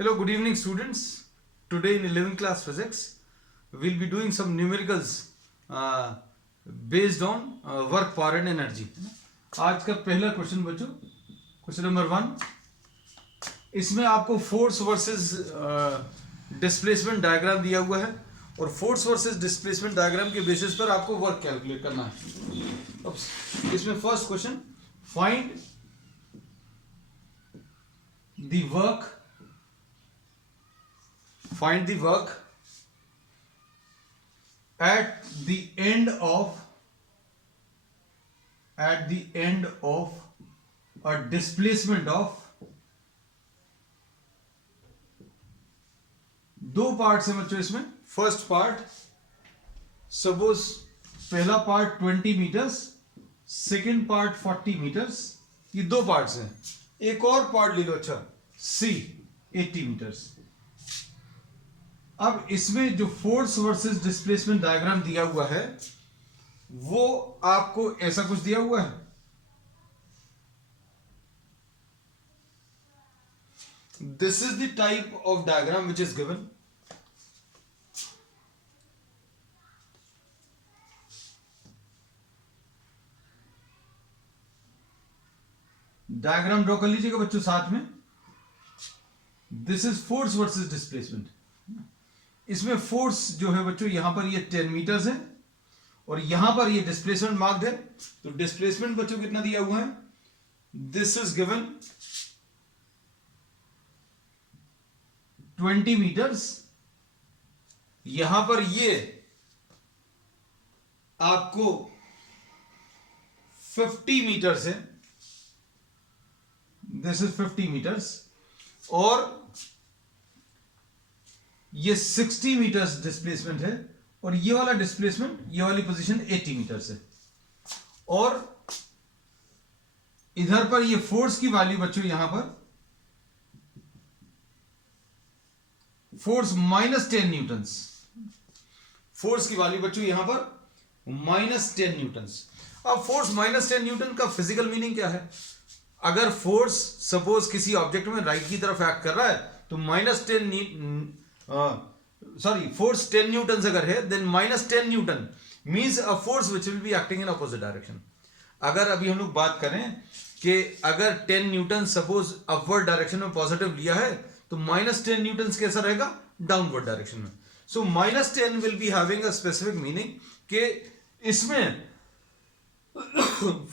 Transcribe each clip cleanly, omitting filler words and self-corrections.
Hello, good evening students. Today in 11th class physics, we'll be doing some numericals based on work, power and energy. आज का पहला question बच्चों, question number 1. इसमें आपको force versus displacement diagram दिया हुआ है और फोर्स वर्सेस डिस्प्लेसमेंट डायग्राम के बेसिस पर आपको वर्क कैलकुलेट करना है. अब इसमें first question, find the work at the end of a displacement of, दो पार्ट है बच्चों इसमें. फर्स्ट पार्ट, सपोज पहला part 20 metres, second part 40 metres. ये दो पार्ट्स हैं. एक और पार्ट ले लो, अच्छा सी 80 मीटर्स. अब इसमें जो फोर्स वर्सेस डिस्प्लेसमेंट डायग्राम दिया हुआ है वो आपको ऐसा कुछ दिया हुआ है. This is the type of diagram which is given. Diagram draw कर लीजिएगा बच्चों साथ में. This is force versus displacement. इसमें फोर्स जो है बच्चों यहां पर ये 10 मीटर्स है और यहां पर ये डिस्प्लेसमेंट मार्क्ड है. तो डिस्प्लेसमेंट बच्चों कितना दिया हुआ है, दिस इज गिवन 20 मीटर्स. यहां पर ये आपको 50 मीटर्स है. दिस इज 50 मीटर्स और ये 60 मीटर्स डिस्प्लेसमेंट है और ये वाला डिस्प्लेसमेंट, ये वाली पोजीशन 80 मीटर्स है. और इधर पर ये फोर्स की वैल्यू बच्चों यहां पर फोर्स -10 न्यूटन्स. फोर्स की वैल्यू बच्चों यहां पर -10 न्यूटन्स. अब फोर्स -10 न्यूटन का फिजिकल मीनिंग क्या है? अगर फोर्स सपोज किसी ऑब्जेक्ट में राइट की तरफ एक्ट कर रहा है तो फोर्स 10 न्यूटन अगर है then -10 newton means a force which will be acting in opposite direction. अगर अभी हम लोग बात करें कि अगर 10 न्यूटन सपोज अपवर्ड डायरेक्शन में पॉजिटिव लिया है तो -10 न्यूटन कैसा रहेगा, डाउनवर्ड डायरेक्शन में. सो -10 will be having a specific meaning कि इसमें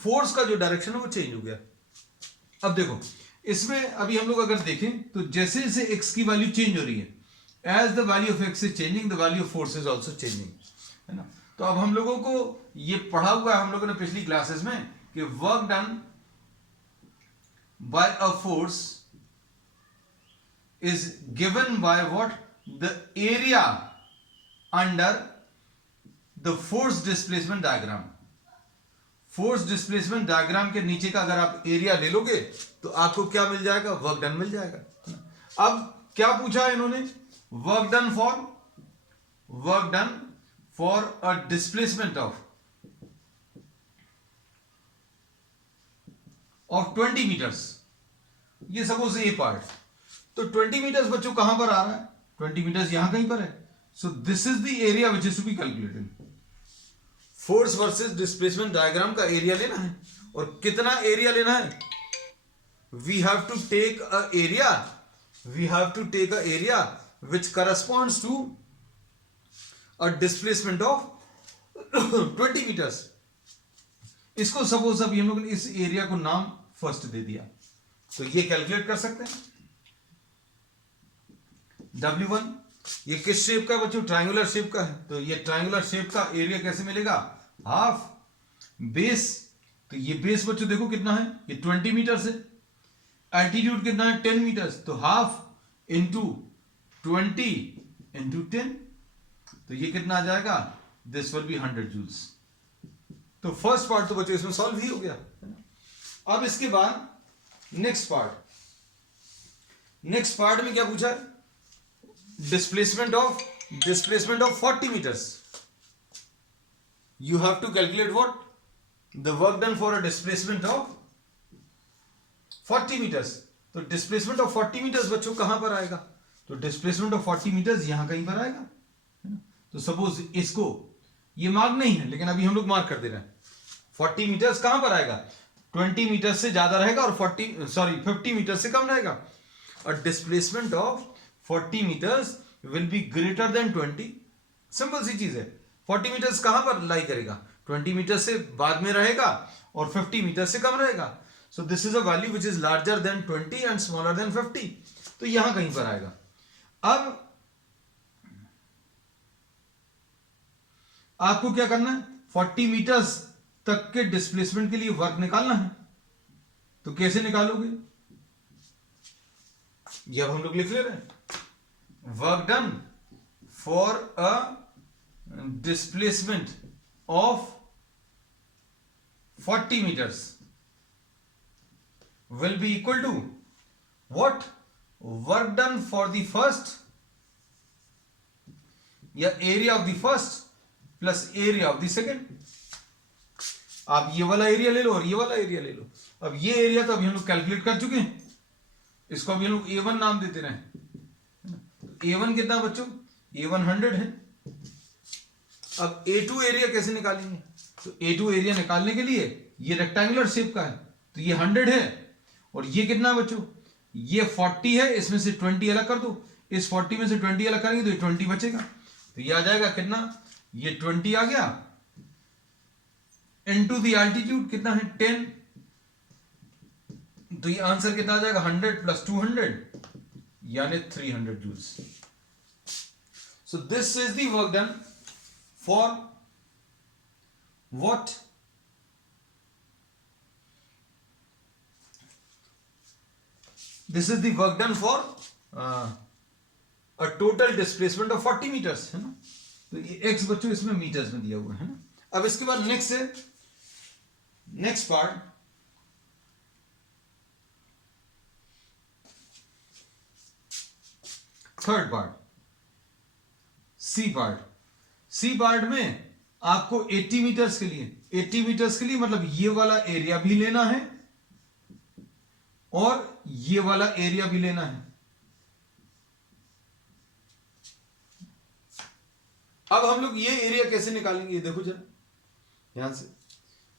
फोर्स का जो डायरेक्शन है वो चेंज हो गया. अब देखो इसमें अभी हम लोग अगर देखें तो जैसे जैसे x की वैल्यू चेंज हो रही है, as the value of x is changing, the value of force is also changing, है ना. तो अब हम लोगों को ये पढ़ा हुआ है हम लोगों ने पिछली क्लासेस में कि work done by a force is given by what, the area under the force displacement diagram. Force displacement diagram के नीचे का अगर आप एरिया ले लोगे तो आपको क्या मिल जाएगा, वर्क डन मिल जाएगा. अब क्या पूछा है इन्होंने, work done for a displacement of 20 metres. ये सपोज ए पार्ट, तो 20 मीटर्स बच्चों कहां पर आ रहा है, 20 मीटर्स यहां कहीं पर है. So this is the area which is to be calculated. Force versus displacement diagram का एरिया लेना है और कितना एरिया लेना है, we have to take a area which corresponds to a displacement of 20 meters. इसको सपोज अभी हम लोग ने इस एरिया को नाम फर्स्ट दे दिया तो ये कैलकुलेट कर सकते हैं. W1 ये किस शेप का है बच्चों, ट्रायंगुलर शेप का है. तो ये ट्रायंगुलर शेप का एरिया कैसे मिलेगा, हाफ बेस. तो ये बेस बच्चों देखो कितना है, ये 20 मीटर है. एल्टीट्यूड कितना है, 10 मीटर्स. तो हाफ इंटू 20 इंटू 10, तो ये कितना आ जाएगा, दिस विल बी 100 जूल्स. तो फर्स्ट पार्ट तो बच्चों इसमें सॉल्व ही हो गया. अब इसके बाद नेक्स्ट पार्ट में क्या पूछा है, displacement of 40 metres. You have to calculate what, the work done for a displacement of 40 metres. तो डिस्प्लेसमेंट ऑफ 40 मीटर्स बच्चों कहां पर आएगा, तो डिस्प्लेसमेंट ऑफ 40 मीटर्स यहां कहीं पर आएगा, है ना। तो सपोज इसको, ये मार्क नहीं है लेकिन अभी हम लोग मार्क कर दे रहे हैं, 40 मीटर्स कहां पर आएगा, 20 मीटर से ज्यादा रहेगा और 50 मीटर से कम रहेगा। और displacement of 40 metres will be greater than 20। Simple सी चीज है, 40 मीटर्स कहां पर लाई करेगा, 20 मीटर से बाद में रहेगा और 50 मीटर से कम रहेगा। सो this is a value which is larger than 20 and smaller than 50, तो यहां कहीं पर आएगा। अब आपको क्या करना है, 40 मीटर्स तक के डिस्प्लेसमेंट के लिए वर्क निकालना है। तो कैसे निकालोगे, ये अब हम लोग लिख ले रहे हैं, work done for a displacement of 40 meters will be equal to what, work done for the first या area of the first plus area of the second। आप ये वाला एरिया ले लो और ये वाला एरिया ले लो। अब ये एरिया तो अभी हम लोग कैलकुलेट कर चुके हैं, इसको अभी हम लोग A1 नाम देते रहे। A1 कितना बच्चों, A1 100 है। अब A2 एरिया कैसे निकालेंगे, तो A2 एरिया निकालने के लिए ये रेक्टेंगुलर शेप का है, तो ये 100 है और ये कितना बच्चों, ये 40 है, इसमें से 20 अलग कर दो, इस 40 में से 20 अलग करेंगे तो ये 20 बचेगा, तो ये आ जाएगा कितना, ये 20 आ गया इनटू द एल्टीट्यूड कितना है 10, तो ये आंसर कितना आ जाएगा 100 प्लस 200 यानी 300 joules. So this is the work done for what, this is the work done for a total displacement of 40 meters, है ना। तो ये x बच्चों इसमें मीटर्स में दिया हुआ है ना। अब इसके बाद नेक्स्ट है, next part, third part, C part. C part में आपको 80 मीटर्स के लिए, 80 मीटर्स के लिए मतलब ये वाला एरिया भी लेना है और ये वाला एरिया भी लेना है। अब हम लोग ये एरिया कैसे निकालेंगे, ये देखो जरा यहां से,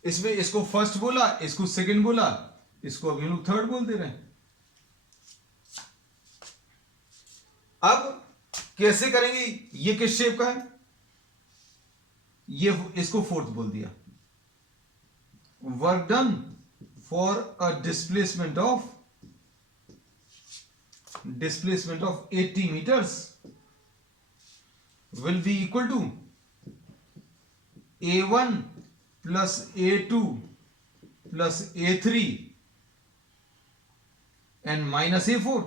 इसमें इसको फर्स्ट बोला, इसको सेकंड बोला, इसको अभी हम लोग थर्ड बोल दे रहे हैं। अब कैसे करेंगे, ये किस शेप का है, ये इसको फोर्थ बोल दिया। Work done for a displacement of 80 meters will be equal to A1 plus A2 plus A3 and minus A4।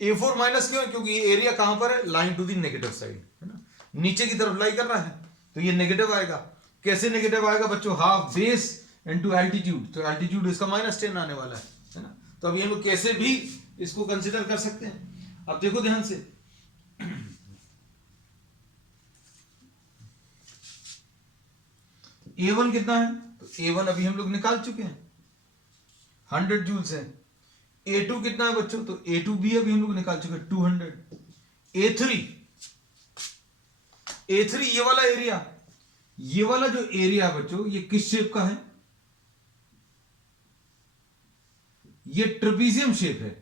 A4 minus क्यों है, क्योंकि ये एरिया कहां पर है, line to the negative side, है ना, नीचे की तरफ लाई कर रहा है, तो ये नेगेटिव आएगा। कैसे नेगेटिव आएगा बच्चों, हाफ बेस इनटू एल्टीट्यूड, तो एल्टीट्यूड इसका -10 आने वाला है ना। तो अब ये लोग कैसे भी इसको कंसिडर कर सकते हैं। अब देखो ध्यान से, A1 कितना है, तो A1 अभी हम लोग निकाल चुके हैं 100 जूल्स है। A2 कितना है बच्चों, तो A2 भी अभी हम लोग निकाल चुके हैं 200। A3 ये वाला एरिया, ये वाला जो एरिया है बच्चों, ये किस शेप का है, ये ट्रेपीजियम शेप है।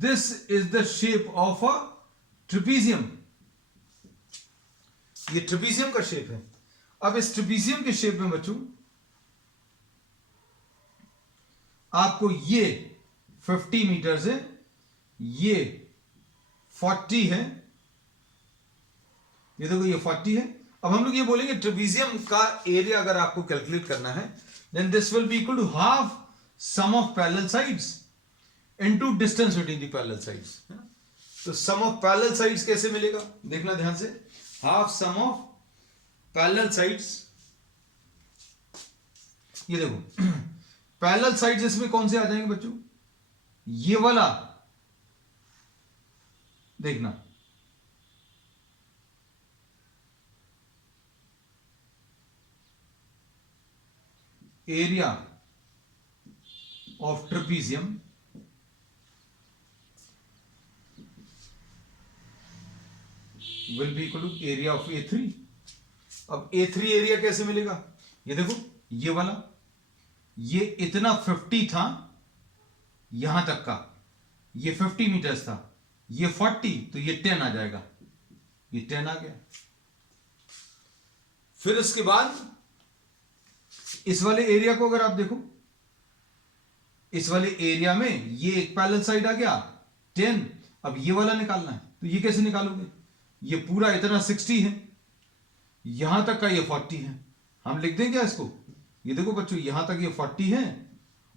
This is the shape of a trapezium, ये ट्रेपीजियम का शेप है। अब इस ट्रेपीजियम के शेप में बच्चों आपको ये 50 मीटर है, ये 40 है, ये देखो ये 40 है। अब हम लोग ये बोलेंगे ट्रेपीजियम का एरिया अगर आपको कैलकुलेट करना है, then this will be equal to half sum of parallel sides into distance between the parallel sides. तो सम ऑफ पैरेलल साइड्स कैसे मिलेगा, देखना ध्यान से, half sum of parallel sides, ये देखो पैरेलल साइड्स इसमें कौन से आ जाएंगे बच्चों, ये वाला देखना, area of trapezium will be equal to area of A3। अब A3 एरिया कैसे मिलेगा? ये देखो, ये वाला, ये इतना 50 था यहां तक का, ये 50 मीटर्स था, ये 40, तो ये 10 आ जाएगा, ये 10 आ गया। फिर इसके बाद इस वाले एरिया को अगर आप देखो, इस वाले एरिया में ये एक पैरेलल साइड आ गया 10, अब ये वाला निकालना है, तो ये कैसे निकालोगे? ये पूरा इतना 60 है, यहां तक का ये 40 है, हम लिख दें क्या इसको? ये देखो बच्चों, यहां तक ये 40 है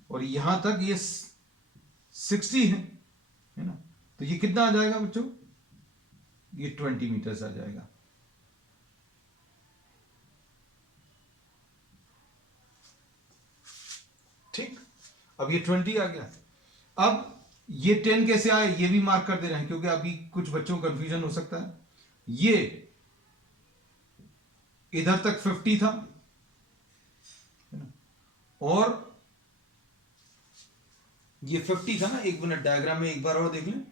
और यहां तक ये 60 है ना? तो ये कितना आ जाएगा बच्चों? ये 20 मीटर्स आ जाएगा। ठीक, अब ये 20 आ गया। अब ये 10 कैसे आए ये भी मार्क कर दे रहे हैं, क्योंकि अभी कुछ बच्चों को कंफ्यूजन हो सकता है। ये इधर तक 50 था और ये 50 था ना, एक मिनट डायग्राम में एक बार और देख लें।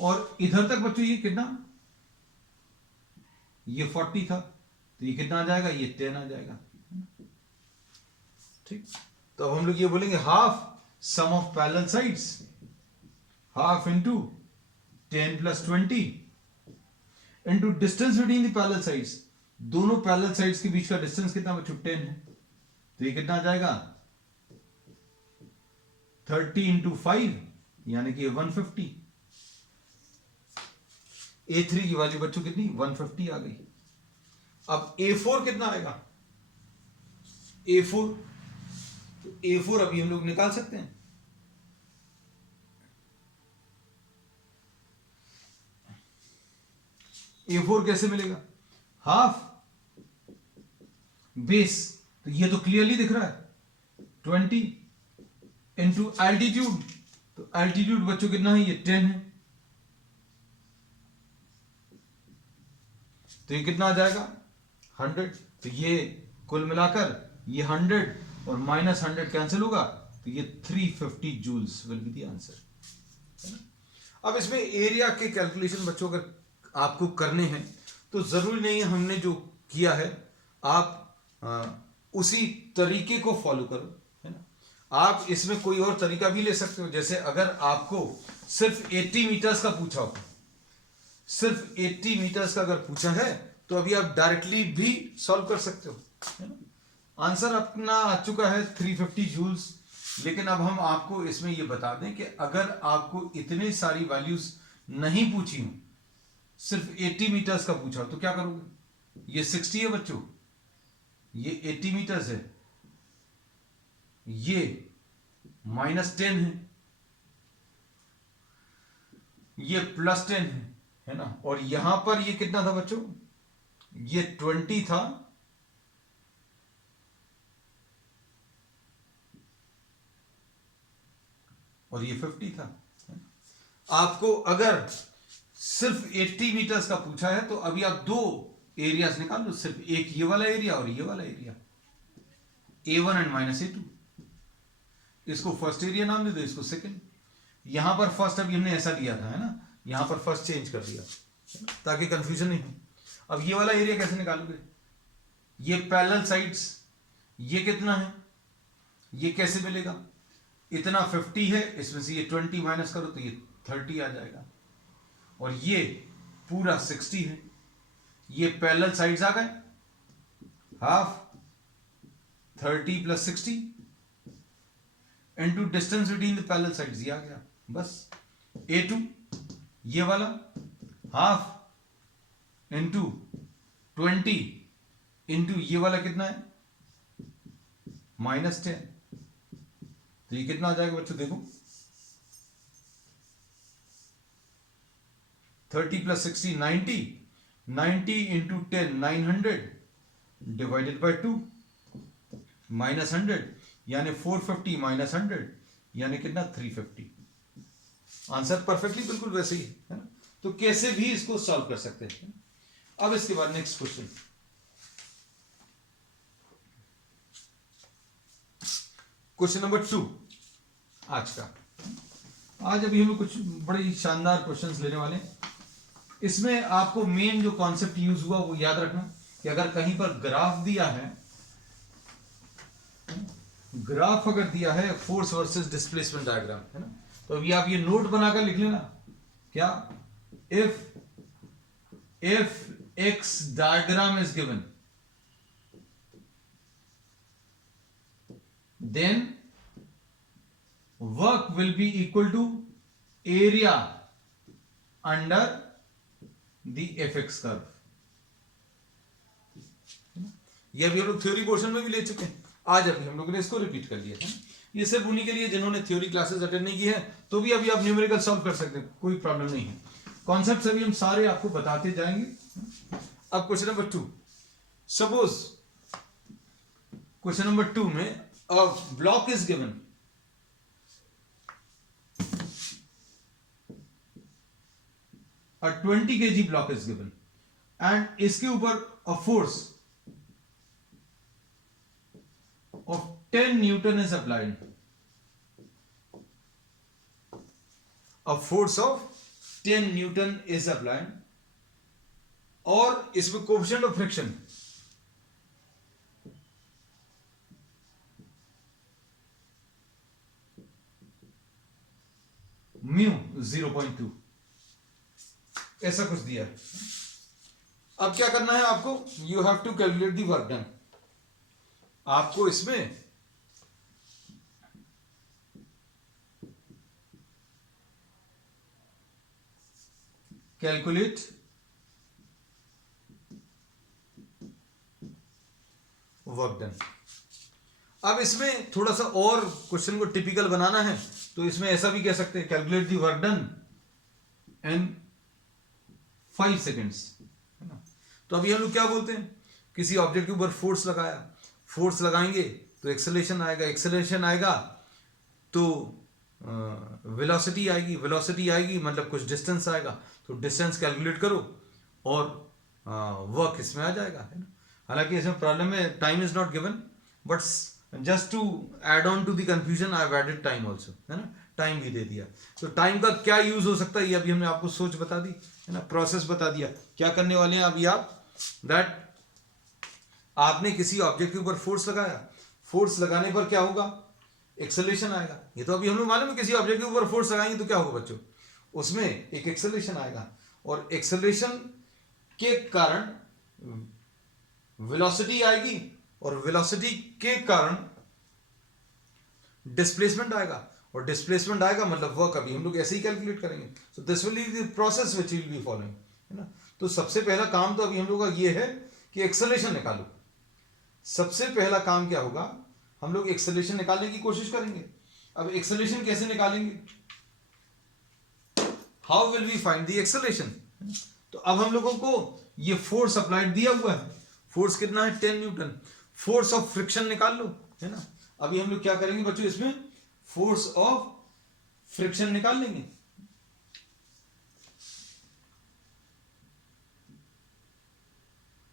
और इधर तक बच्चों ये कितना, ये 40 था, तो ये कितना आ जाएगा? ये 10 आ जाएगा। ठीक, तो अब हम लोग ये बोलेंगे half sum of parallel sides, half into 10 plus 20 into distance between the parallel sides. दोनों पैरेलल साइड्स के बीच का डिस्टेंस कितना बच्चों? 10 है, तो ये कितना आ जाएगा? 30 इंटू 5 यानी कि 150। A3 की वैल्यू बच्चों कितनी? 150 आ गई। अब A4 कितना आएगा? A4, तो A4 अभी हम लोग निकाल सकते हैं। A4 कैसे मिलेगा? हाफ बेस, तो ये तो क्लियरली दिख रहा है 20 इंटू एल्टीट्यूड, तो एल्टीट्यूड बच्चों कितना है? ये 10 है, तो ये कितना आ जाएगा? 100। तो ये कुल मिलाकर ये 100 और माइनस 100 कैंसिल होगा, तो ये 350 joules will be the answer. अब इसमें एरिया के कैलकुलेशन बच्चों अगर आपको करने हैं तो जरूरी नहीं है हमने जो किया है आप उसी तरीके को फॉलो करो, है ना? आप इसमें कोई और तरीका भी ले सकते हो। जैसे अगर आपको सिर्फ 80 मीटर्स का पूछा हो, सिर्फ 80 मीटर्स का अगर पूछा है तो अभी आप डायरेक्टली भी सॉल्व कर सकते हो, है ना? आंसर अपना आ चुका है 350 जूल्स। लेकिन अब हम आपको इसमें यह बता दें कि अगर आपको इतनी सारी वैल्यूज नहीं पूछी हो, सिर्फ 80 मीटर्स का पूछा हो, तो क्या करोगे? ये 60 है बच्चों, ये 80 मीटर्स है, ये -10 है, ये +10 है ना? और यहां पर ये कितना था बच्चों? ये 20 था, और ये 50 था। आपको अगर सिर्फ 80 मीटर्स का पूछा है तो अभी आप दो एरियाज निकाल लो, सिर्फ एक ये वाला एरिया और ये वाला एरिया, A1 एंड -A2। इसको फर्स्ट एरिया नाम दे दो, इसको सेकंड। यहां पर फर्स्ट अभी हमने ऐसा लिया था, है ना? यहां पर फर्स्ट चेंज कर दिया ताकि कंफ्यूजन नहीं हो। अब ये वाला एरिया कैसे निकालोगे? ये पैरेलल साइड्स, ये कितना है? ये कैसे मिलेगा? इतना 50 है, इसमें से ये 20 माइनस करो तो ये 30 आ जाएगा, और ये पूरा 60 है। ये पैरेलल साइड्स आ गए, half 30 + 60 into distance between the parallel sides, ये आ गया बस। A2 ये वाला हाफ इनटू 20 इनटू ये वाला कितना है? -10। तो ये कितना आ जाएगा बच्चों? देखो 30 + 60 90, 90 इंटू 10 900 डिवाइडेड बाय 2 -100 यानी 450 -100 यानी कितना? 350। आंसर परफेक्टली बिल्कुल वैसे ही है ना? तो कैसे भी इसको सॉल्व कर सकते हैं। अब इसके बाद नेक्स्ट क्वेश्चन, क्वेश्चन नंबर 2 आज का। आज अभी हम कुछ बड़े शानदार क्वेश्चंस लेने वाले हैं। इसमें आपको मेन जो कॉन्सेप्ट यूज हुआ वो याद रखना कि अगर कहीं पर ग्राफ दिया है, ग्राफ अगर दिया है फोर्स वर्सेस डिस्प्लेसमेंट डायग्राम, है ना, तो अभी आप ये नोट बनाकर लिख लेना क्या, if x diagram is given then work will be equal to area under the fx curve। ये अभी हम लोग थ्योरी पोर्शन में भी ले चुके हैं, आज अभी हम लोगों ने इसको रिपीट कर लिया है। ये सिर्फ उन्हीं के लिए जिन्होंने थ्योरी क्लासेस अटेंड नहीं की है, तो भी अभी आप न्यूमेरिकल सॉल्व कर सकते हैं, कोई प्रॉब्लम नहीं है। कॉन्सेप्ट्स अभी हम सारे आपको बताते जाएंगे। अब question number 2, suppose question number 2 में a block is given, a 20 kg block is given and इसके ऊपर a force of 10 Newton is applied, a force of 10 Newton is applied और इसमें कोएफिशिएंट ऑफ फ्रिक्शन म्यू 0.2 ऐसा कुछ दिया है। अब क्या करना है आपको, you have to calculate the work done. आपको इसमें कैलकुलेट वर्क डन। अब इसमें थोड़ा सा और क्वेश्चन को टिपिकल बनाना है, तो इसमें ऐसा भी कह सकते हैं, calculate the work done in 5 seconds, है ना। तो अभी हम लोग क्या बोलते हैं, किसी ऑब्जेक्ट के ऊपर फोर्स लगाया, फोर्स लगाएंगे तो एक्सेलरेशन आएगा, एक्सेलरेशन आएगा तो वेलोसिटी आएगी, वेलोसिटी आएगी मतलब कुछ डिस्टेंस आएगा, तो डिस्टेंस कैलकुलेट करो और वर्क इसमें आ जाएगा, है ना। हालांकि इसमें प्रॉब्लम है time is not given, but just to add on to the confusion I have added time also, है ना, टाइम भी दे दिया। तो टाइम का क्या यूज हो सकता है ये अभी हमने आपको सोच बता दी, है ना, प्रोसेस बता दिया। क्या करने वाले हैं अभी आप, दैट आपने किसी ऑब्जेक्ट के ऊपर फोर्स लगाया, फोर्स लगाने पर क्या होगा, एक्सेलरेशन आएगा। ये तो अभी हम लोग मालूम है, किसी ऑब्जेक्ट के ऊपर फोर्स लगाएंगे तो क्या होगा बच्चों, उसमें एक एक्सेलरेशन आएगा और एक्सेलरेशन के कारण वेलोसिटी आएगी और वेलोसिटी के कारण डिस्प्लेसमेंट आएगा और डिस्प्लेसमेंट आएगा मतलब वर्क अभी हम लोग ऐसे ही कैलकुलेट करेंगे। सो this will be the process which will be following, है ना। तो सबसे पहला काम तो अभी हम लोग का ये है कि एक्सेलरेशन निकालो। सबसे पहला काम क्या होगा, हम लोग एक्सेलरेशन निकालने की कोशिश करेंगे। अब एक्सेलरेशन कैसे निकालेंगे, how will we find the acceleration. तो अब हम लोगों को ये फोर्स अप्लाइड दिया हुआ है, फोर्स कितना है 10 न्यूटन, फोर्स ऑफ फ्रिक्शन निकाल लो, है ना। अभी हम लोग क्या करेंगे बच्चों, इसमें फोर्स ऑफ फ्रिक्शन निकाल लेंगे।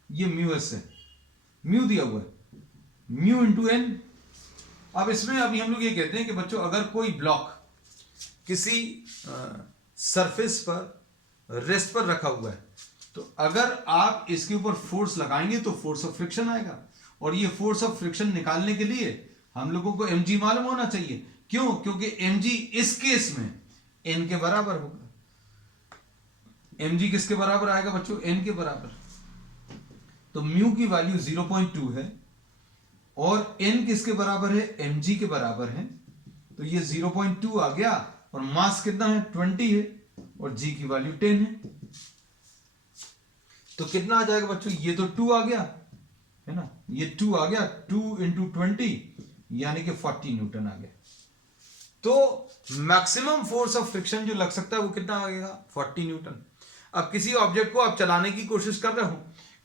ये म्यू एस है, म्यू दिया हुआ है, म्यू इंटू एन। अब इसमें अभी हम लोग ये कहते हैं कि बच्चों अगर कोई ब्लॉक किसी सरफेस पर रेस्ट पर रखा हुआ है, तो अगर आप इसके ऊपर फोर्स लगाएंगे तो फोर्स ऑफ फ्रिक्शन आएगा, और ये फोर्स ऑफ फ्रिक्शन निकालने के लिए हम लोगों को mg मालूम होना चाहिए। क्यों, क्योंकि mg इस केस में n के बराबर होगा। mg किसके बराबर आएगा बच्चों, n के बराबर। तो म्यू की वैल्यू 0.2 है और n किसके बराबर है, mg के बराबर है, तो ये 0.2 आ गया और मास कितना है 20 है और g की वैल्यू 10 है। तो कितना आ जाएगा बच्चों, ये तो 2 आ गया, है ना, ये 2 आ गया, 2 इंटू 20 यानी कि 40 न्यूटन आ गया। तो मैक्सिमम फोर्स ऑफ फ्रिक्शन जो लग सकता है वो कितना आएगा, 40 न्यूटन। अब किसी ऑब्जेक्ट को आप चलाने की कोशिश कर रहे हो,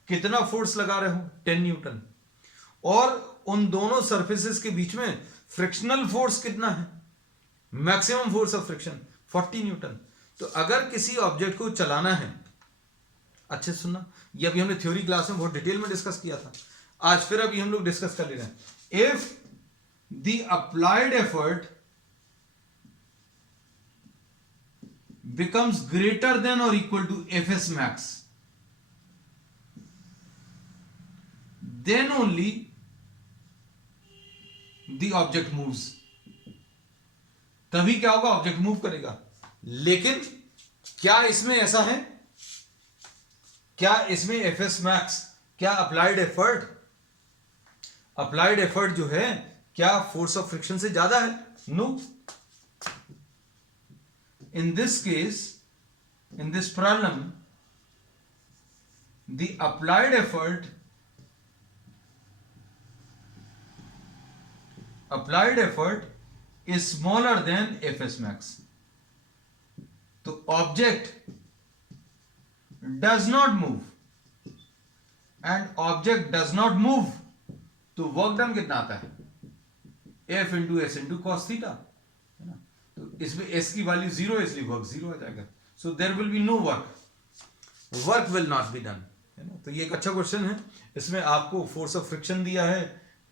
कितना फोर्स लगा रहे हो, 10 न्यूटन, और उन दोनों सरफेसेस के बीच में फ्रिक्शनल फोर्स कितना है, maximum force of friction 40 Newton. तो अगर किसी ऑब्जेक्ट को चलाना है, अच्छे से सुनना, ये अभी हमने थ्योरी क्लास में बहुत डिटेल में डिस्कस किया था, आज फिर अभी हम लोग डिस्कस कर ले रहे हैं। If the applied effort becomes greater than or equal to Fs max, then only the object moves. तभी क्या होगा, ऑब्जेक्ट मूव करेगा. लेकिन क्या इसमें ऐसा है, क्या इसमें Fs max, क्या अप्लाइड एफर्ट जो है क्या फोर्स ऑफ फ्रिक्शन से ज्यादा है? No. In this case, in this problem, the applied effort is smaller than Fs max. तो object does not move, and object does not move, तो work done कितना आता है? F into S into cos theta. तो इसमें s की value 0 है, इसलिए वर्क 0 आ जाएगा. So there will be no work will not be done, है ना. तो ये एक अच्छा क्वेश्चन है. इसमें आपको फोर्स ऑफ फ्रिक्शन दिया है,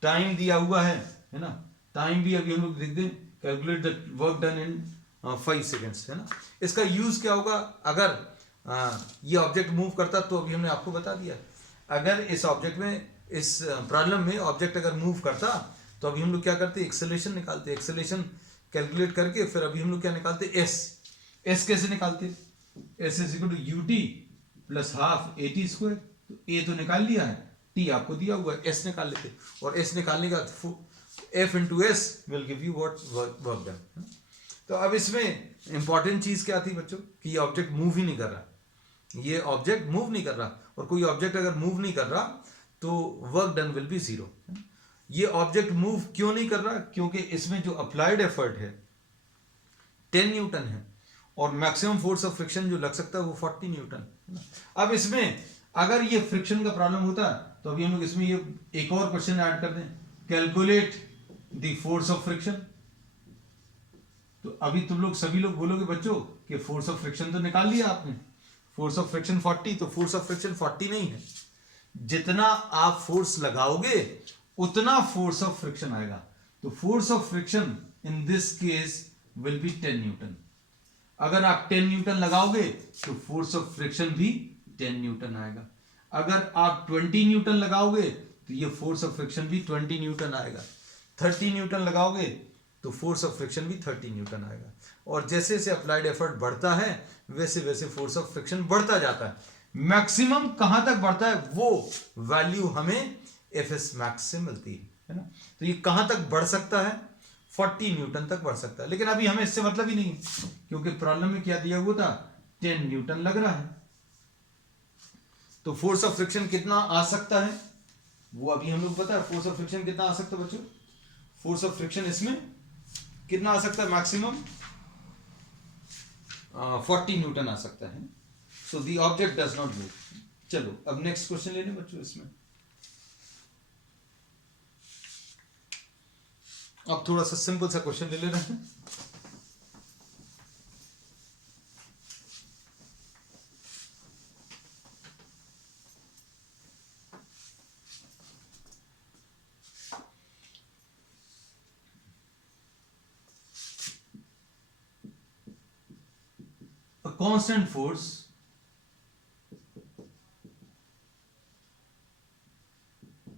टाइम दिया हुआ है ना. टाइम भी अभी हम लोग देख दें, calculate the work done in 5 seconds, है ना. इसका यूज क्या होगा अगर ये ऑब्जेक्ट मूव करता, तो अभी हमने आपको बता दिया. अगर इस ऑब्जेक्ट में, इस प्रॉब्लम में ऑब्जेक्ट अगर मूव करता, तो अभी हम लोग क्या करते, एक्सेलरेशन निकालते. एक्सेलरेशन कैलकुलेट करके फिर अभी हम लोग क्या निकालते, एस कैसे निकालते, S is equal to UT plus half A T square. तो ए तो निकाल लिया है, टी आपको दिया हुआ है, एस निकाल लेते. और एस निकालने का F into S will give you what work done. तो अब इसमें इंपॉर्टेंट चीज क्या थी बच्चों, कि ये ऑब्जेक्ट मूव ही नहीं कर रहा. ये ऑब्जेक्ट मूव नहीं कर रहा, और कोई ऑब्जेक्ट अगर मूव नहीं कर रहा तो वर्क डन विल बी 0. ये ऑब्जेक्ट मूव क्यों नहीं कर रहा, क्योंकि इसमें जो अप्लाइड एफर्ट है 10 न्यूटन है, और मैक्सिमम फोर्स ऑफ फ्रिक्शन जो लग सकता है वो 40 न्यूटन. अब इसमें अगर ये फ्रिक्शन का प्रॉब्लम होता, तो अभी हम लोग इसमें ये एक और क्वेश्चन ऐड कर दें, calculate the force of friction. तो अभी तुम लोग सभी लोग बोलोगे बच्चों कि फोर्स ऑफ फ्रिक्शन तो निकाल लिया आपने, फोर्स ऑफ फ्रिक्शन 40. तो फोर्स ऑफ फ्रिक्शन 40 नहीं है, जितना आप फोर्स लगाओगे उतना फोर्स ऑफ फ्रिक्शन आएगा. तो force of friction in this case will be 10 newton. अगर आप 10 न्यूटन लगाओगे तो फोर्स ऑफ फ्रिक्शन भी 10 न्यूटन आएगा. अगर आप 20 न्यूटन लगाओगे तो ये फोर्स ऑफ फ्रिक्शन भी 20 न्यूटन आएगा. 30 न्यूटन लगाओगे तो फोर्स ऑफ फ्रिक्शन भी 30 न्यूटन आएगा. और जैसे जैसे अप्लाइड एफर्ट बढ़ता है वैसे वैसे फोर्स ऑफ फ्रिक्शन बढ़ता जाता है. मैक्सिमम कहां तक बढ़ता है वो वैल्यू हमें एफएस मैक्स से मिलती है ना. तो ये कहां तक बढ़ सकता है, 40 न्यूटन तक बढ़ सकता है. लेकिन अभी हमें इससे मतलब ही नहीं है, क्योंकि प्रॉब्लम में क्या दिया हुआ था, 10 न्यूटन लग रहा है. तो फोर्स ऑफ फ्रिक्शन कितना आ सकता है वो अभी हम लोग पता है. फोर्स ऑफ फ्रिक्शन कितना आ सकता है बच्चों, फोर्स ऑफ फ्रिक्शन इसमें कितना आ सकता है, मैक्सिमम 40 न्यूटन आ सकता है. So the object does not move. चलो अब नेक्स्ट क्वेश्चन ले लें बच्चों. इसमें अब थोड़ा सा सिंपल सा क्वेश्चन ले रहे हैं. A constant force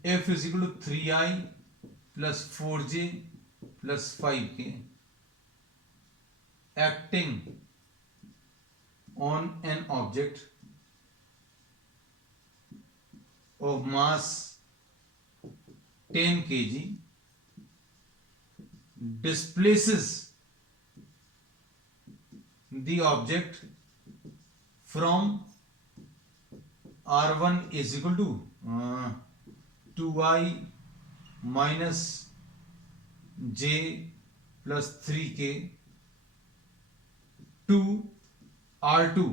F is equal to 3I plus 4J plus 5K acting on an object of mass 10 kg displaces the object from R1 is equal to 2I minus J plus 3K to R2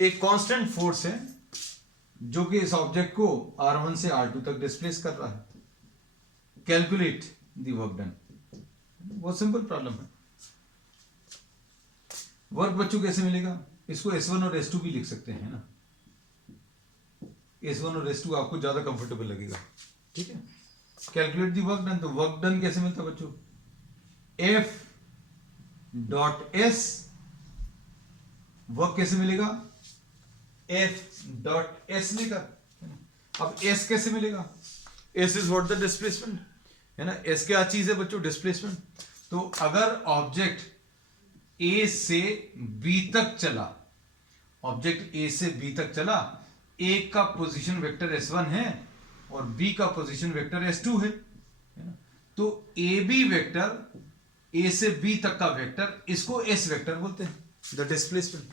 एक constant force है जो कि इस object को R1 से R2 तक displace कर रहा है. Calculate the work done. बहुत सिंपल प्रॉब्लम है. वर्क बच्चों कैसे मिलेगा, इसको S1 और S2 भी लिख सकते हैं ना, S1 और S2 आपको ज्यादा कंफर्टेबल लगेगा, ठीक है। कैलकुलेट दी वर्क डन, तो वर्क डन कैसे मिलता है बच्चों, F डॉट S, वर्क कैसे मिलेगा, F डॉट S लेकर। अब S कैसे मिलेगा, S is what the displacement, है ना। S क्या चीज है बच्चों, डिस्प्लेसमेंट। तो अगर ऑब्जेक्ट A से B तक चला, ऑब्जेक्ट A से B तक चला, A का पोजीशन वेक्टर S1 है और B का पोजीशन वेक्टर S2 है ना? तो AB वेक्टर A से B तक का वेक्टर, इसको S वेक्टर बोलते हैं, द डिस्प्लेसमेंट।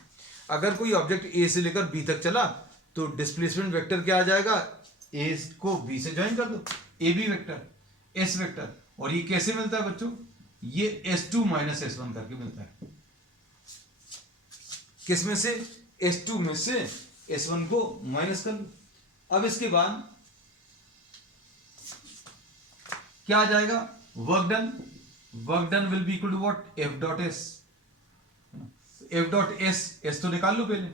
अगर कोई ऑब्जेक्ट A से लेकर B तक चला तो डिस्प्लेसमेंट वेक्टर क्या आ जाएगा, A को B से ज्वाइन कर दो, AB वेक्टर, S वेक्टर। और ये कैसे मिलता है बच्चों, ये S2 माइनस S1 करके मिलता है। किस में से, S2 में से S1 को माइनस कर लो। अब इसके बाद क्या आ जाएगा, work done, work done will be equal to what, F dot S, F dot S तो निकाल लो पहले,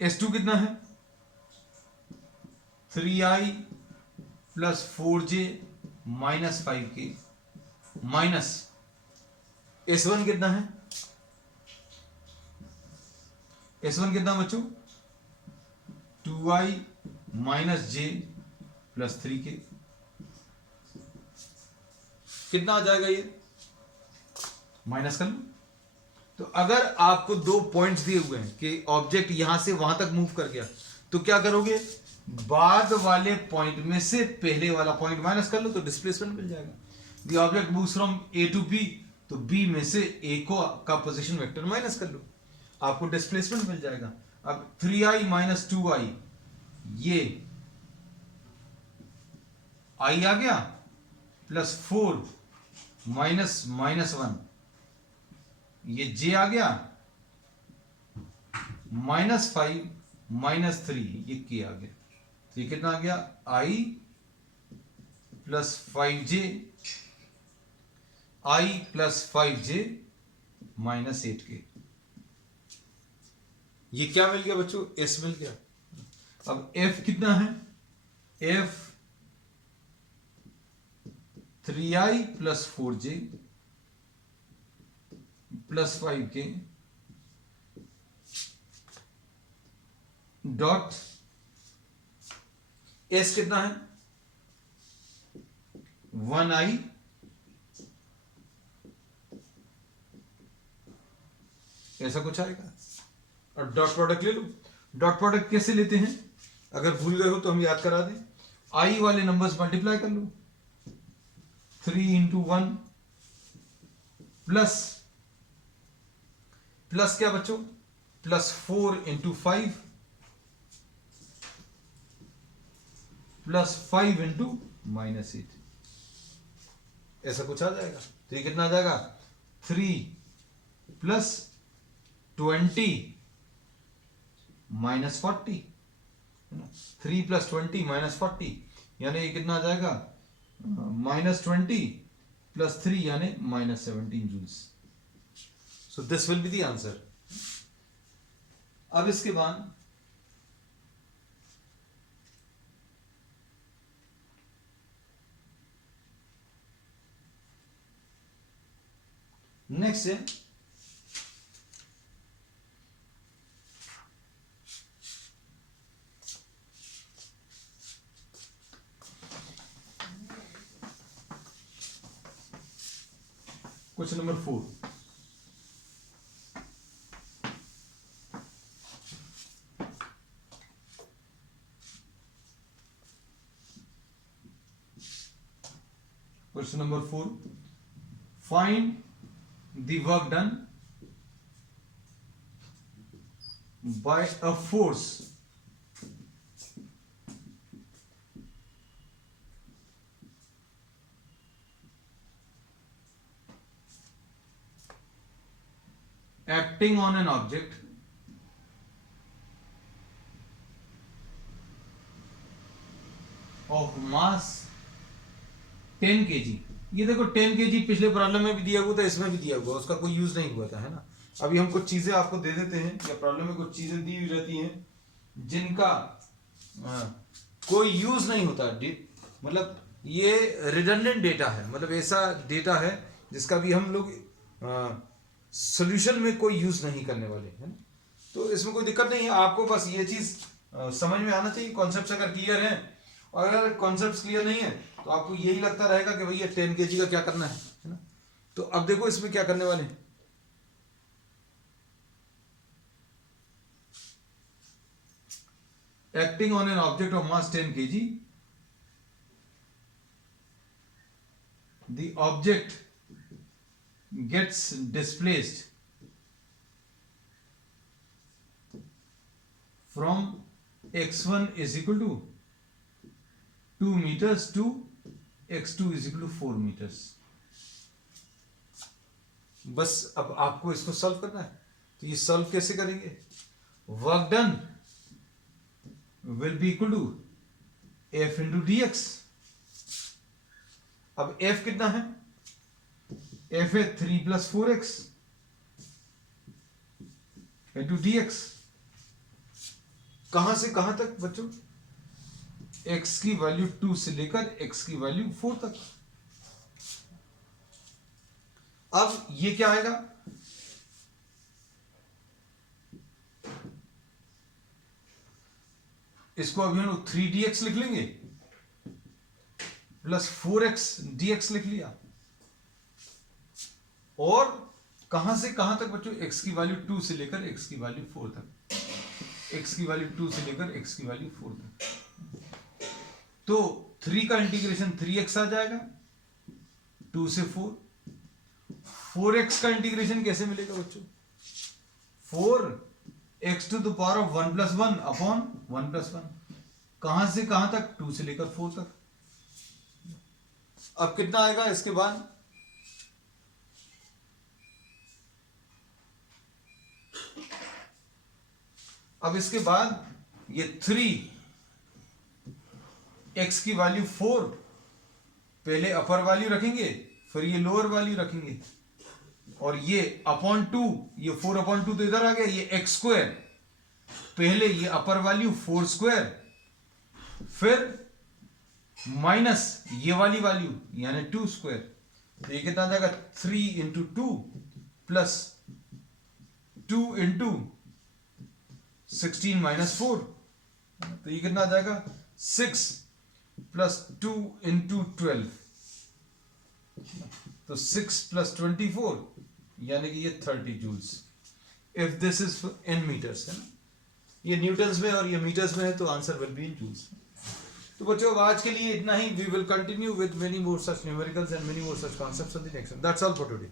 S2 कितना है 3i plus 4j minus 5k, minus S1 कितना है, S1 कितना बच्चों 2i minus j plus 3k, कितना आ जाएगा ये, माइनस कर लो। तो अगर आपको दो पॉइंट्स दिए हुए हैं कि ऑब्जेक्ट यहां से वहां तक मूव कर गया, तो क्या करोगे, बाद वाले पॉइंट में से पहले वाला पॉइंट माइनस कर लो तो डिस्प्लेसमेंट मिल जाएगा। The object moves from A to B, तो B में से A को का पोजीशन वेक्टर माइनस कर लो, आपको डिस्प्लेसमेंट मिल जाएगा। अब 3i माइनस 2i, ये i आ गया, प्लस 4 माइनस माइनस 1, ये j आ गया, माइनस 5 माइनस 3, ये k आ गया। तो ये कितना आ गया, i plus 5j, i plus 5j minus 8k, ये क्या मिल गया बच्चों, S मिल गया। अब F कितना है, F 3i plus 4j plus 5k dot S कितना है 1i ऐसा कुछ आएगा। और डॉट प्रोडक्ट ले लो, डॉट प्रोडक्ट कैसे लेते हैं, अगर भूल गए हो तो हम याद करा दें, i वाले नंबर्स मल्टीप्लाई कर लो, 3 इंटू 1 प्लस, प्लस क्या बच्चों, plus 4 into 5 plus 5 into minus 8, ऐसा कुछ आ जाएगा। तो ये कितना आ जाएगा, 3 प्लस 20 माइनस 40, 3 प्लस 20 माइनस 40, यानी ये कितना आ जाएगा, माइनस 20 प्लस 3 यानी minus 17 joules. So this will be the answer. अब इसके बाद नेक्स्ट है question number 4। Question number 4, find the work done by a force acting on an object of mass 10 kg। ये देखो 10 kg पिछले प्रॉब्लम में भी दिया हुआ था, इसमें भी दिया हुआ, उसका कोई यूज नहीं हुआ था, है ना। अभी हम कुछ चीजें आपको दे देते हैं, या प्रॉब्लम में कुछ चीजें दी हुई रहती हैं जिनका कोई यूज नहीं होता, मतलब ये रिडंडेंट डेटा है, मतलब ऐसा डेटा है जिसका भी हम लोग सॉल्यूशन में कोई यूज नहीं करने वाले हैं। तो इसमें कोई दिक्कत नहीं है, आपको बस ये चीज समझ में आना चाहिए। कॉन्सेप्ट अगर क्लियर है, और अगर कॉन्सेप्ट क्लियर नहीं है तो आपको यही लगता रहेगा कि भैया 10 kg का क्या करना है ना। तो अब देखो इसमें क्या करने वाले हैं। Acting on an object of mass 10 kg, the object gets displaced from x1 is equal to 2 meters to x2 is equal to 4 meters। बस अब आपको इसको सॉल्व करना है। तो ये सॉल्व कैसे करेंगे? Work done will be equal to f into dx। अब f कितना है? f है 3 plus 4x into dx। कहां से कहां तक बच्चों? x की वैल्यू 2 से लेकर x की वैल्यू 4 तक। अब ये क्या आएगा? इसको अभी हम लोग 3dx लिख लेंगे प्लस 4x dx लिख लिया। और कहां से कहां तक बच्चों? x की वैल्यू 2 से लेकर x की वैल्यू 4 तक, x की वैल्यू 2 से लेकर x की वैल्यू 4 तक। तो 3 का इंटीग्रेशन 3x आ जाएगा, 2 से 4। 4x का इंटीग्रेशन कैसे मिलेगा बच्चों? 4x to the power of 1 plus 1 upon 1 plus 1। कहां से कहां तक? 2 से लेकर 4 तक। अब कितना आएगा इसके बाद? अब इसके बाद ये 3x की वैल्यू 4, पहले अपर वैल्यू रखेंगे, फिर ये लोअर वैल्यू रखेंगे, और ये अपॉन 2, ये 4 अपॉन 2 तो इधर आ गया, ये x स्क्वायर, पहले ये अपर वैल्यू 4 स्क्वायर, फिर माइनस ये वाली वैल्यू यानी 2 स्क्वायर। तो ये कितना आ जाएगा? 3 इंटू 2 प्लस 2 इंटू 16 माइनस 4। तो ये कितना आ जाएगा? 6 प्लस 2 इंटू 12, तो 6 प्लस 24 यानी कि ये 30 joules. If this is in metres, है ना, ये न्यूटन्स में और ये मीटर्स में है, तो answer will be in joules. तो बच्चों आज के लिए इतना ही। We will continue with many more such numericals and many more such concepts in the next. That's all for today.